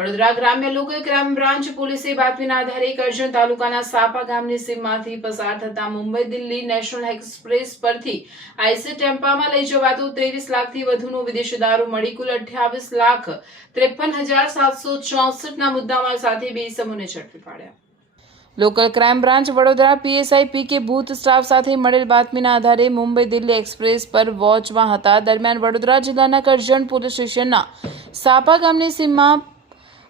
વડોદરા ગ્રામ્ય local crime branch પોલીસે બાતમીના આધારે કરજણ તાલુકાના સાપા ગામની સીમમાંથી પસાર થતા મુંબઈ દિલ્હી નેશનલ એક્સપ્રેસ પરથી આઈસી ટેમ્પામાં લઈ જવાતું 23 લાખથી વધુનો વિદેશી દારૂ મળી કુલ 28,53,764ના મુદ્દામાલ સાથે બે ઇસમોને ઝડપી પાડ્યા। Local crime branch Vadodara PSI PK Bhut staff સાથે મળેલ બાતમીના આધારે મુંબઈ દિલ્હી એક્સપ્રેસ પર વોચમાં હતા। દરમિયાન વડોદરા જિલ્લાના કરજણ પોલીસ સ્ટેશનના સાપા ગામની સીમમાં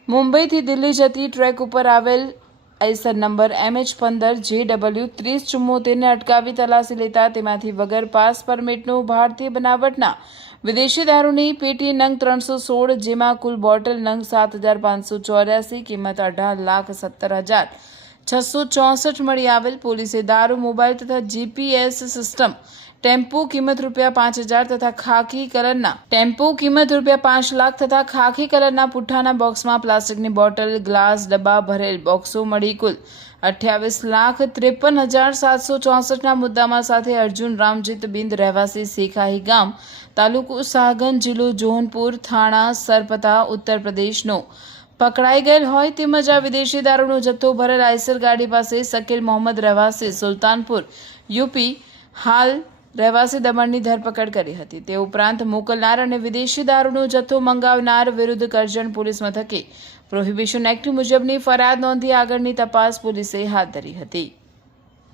મુંબઈથી દિલ્હી જતી ટ્રેક ઉપર આવેલ આઈસર નંબર MH15JW3074ને અટકાવી તલાશી લેતા તેમાંથી વગર પાસ પરમિટનું ભારતીય બનાવટના વિદેશી દારૂની પેટી નંગ 316 જેમાં કુલ બોટલ નંગ 7,584 કિંમત 18,17,664 મળી આવેલ। પોલીસે દારૂ મોબાઈલ તથા જીપીએસ સિસ્ટમ ટેમ્પો કિંમત ₹5,000 તથા ખાકી કલરના ટેમ્પો કિંમત ₹5 લાખ તથા ખાકી કલરના પુઠ્ઠાના બોક્સમાં પ્લાસ્ટિકની બોટલ ગ્લાસ ડબ્બા ભરેલ બોક્સો મળી કુલ 28,53,764ના મુદ્દામાં સાથે અર્જુન રામજીત બિંદ રહેવાસી શેખાહી ગામ તાલુકો સાગન જિલ્લો જોહનપુર થાણા સરપતા ઉત્તર પ્રદેશનો પકડાઈ ગયેલ હોય તેમજ આ વિદેશી દારૂનો જથ્થો ભરેલ આઈસર ગાડી પાસે શકીલ મોહમ્મદ રહેવાસી સુલતાનપુર યુપી હાલ રહેવાસી દમણની ધરપકડ કરી હતી। તે ઉપરાંત મોકલનાર અને વિદેશી દારૂનો જથ્થો મંગાવનાર વિરુદ્ધ કરજણ પોલીસ મથકે પ્રોહિબિશન એક્ટ મુજબની ફરિયાદ નોંધી આગળની તપાસ પોલીસે હાથ ધરી હતી।